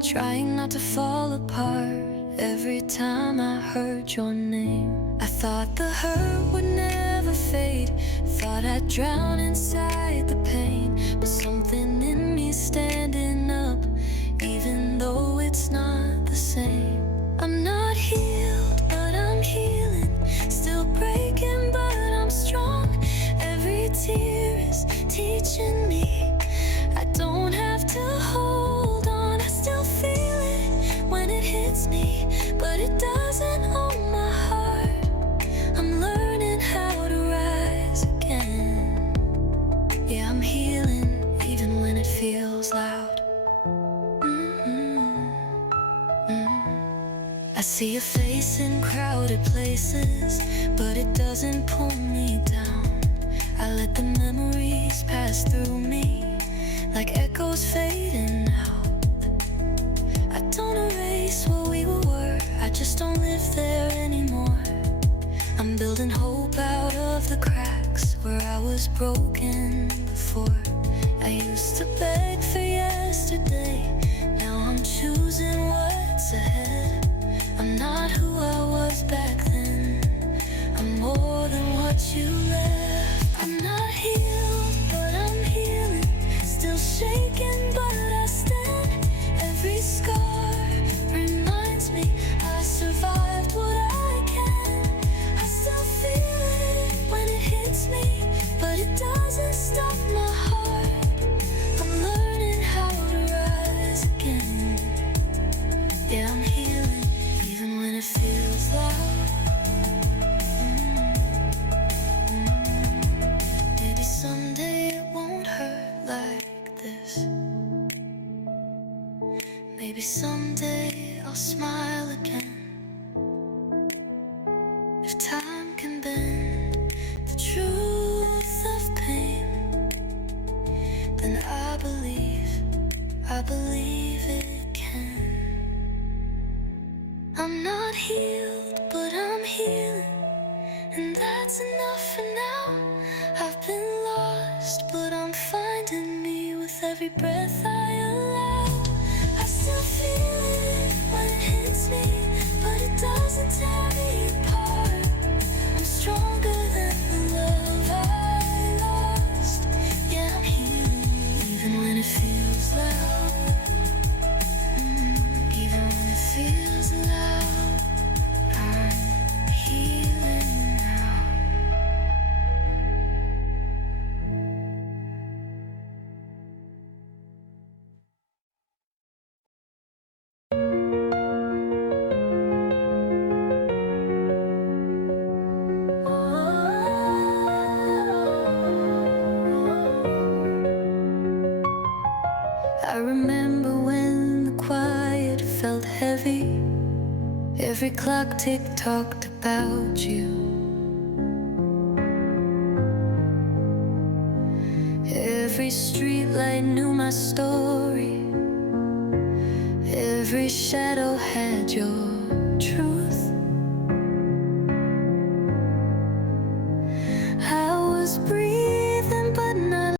trying not to fall apart every time I heard your name. I thought the hurt would never fade, thought I'd drown inside the pain, but something in me standing up, even though it's not the same. I'm not healed, but I'm healing, still breaking, but I'm strong. Every tear is teaching me I don't have to hold on. I still feel it when it hits me, but it doesn't own my heart. I'm learning how to rise again. Yeah, I'm healing even when it feels loud. I see a face in crowded places, but it doesn't pull me down. I let the memories pass through me like echoes fading out. I don't erase what we were, I just don't live there anymore. I'm building hope out of the cracks where I was broken before. I used to beg for yesterday, now I'm choosing what's ahead. I'm not who I was back then, I'm more than what you left. I'm not healed, but I'm healing, still shaking, but I stand. Every scar reminds me I survived what I can. I still feel it when it hits me, but it doesn't stop my heart. I'm learning how to rise again. Yeah, I'm healing even when it feels loud. Maybe someday it won't hurt like this. Maybe someday I'll smile again. If time can bend the truth of pain, then I believe it can. I'm not healed, but I'm healing, and that's enough for now. I've been lost, but I'm finding me with every breath I allow. I still feel it when it hits me, but it doesn't tear me apart. I'm stronger than the love I lost. Yeah, I'm healing even when it feels loud. Even when it feels loud, I'm healing now. I remember when the quiet felt heavy. Every clock tick-tocked about you. Every streetlight knew my story. Every shadow had your truth.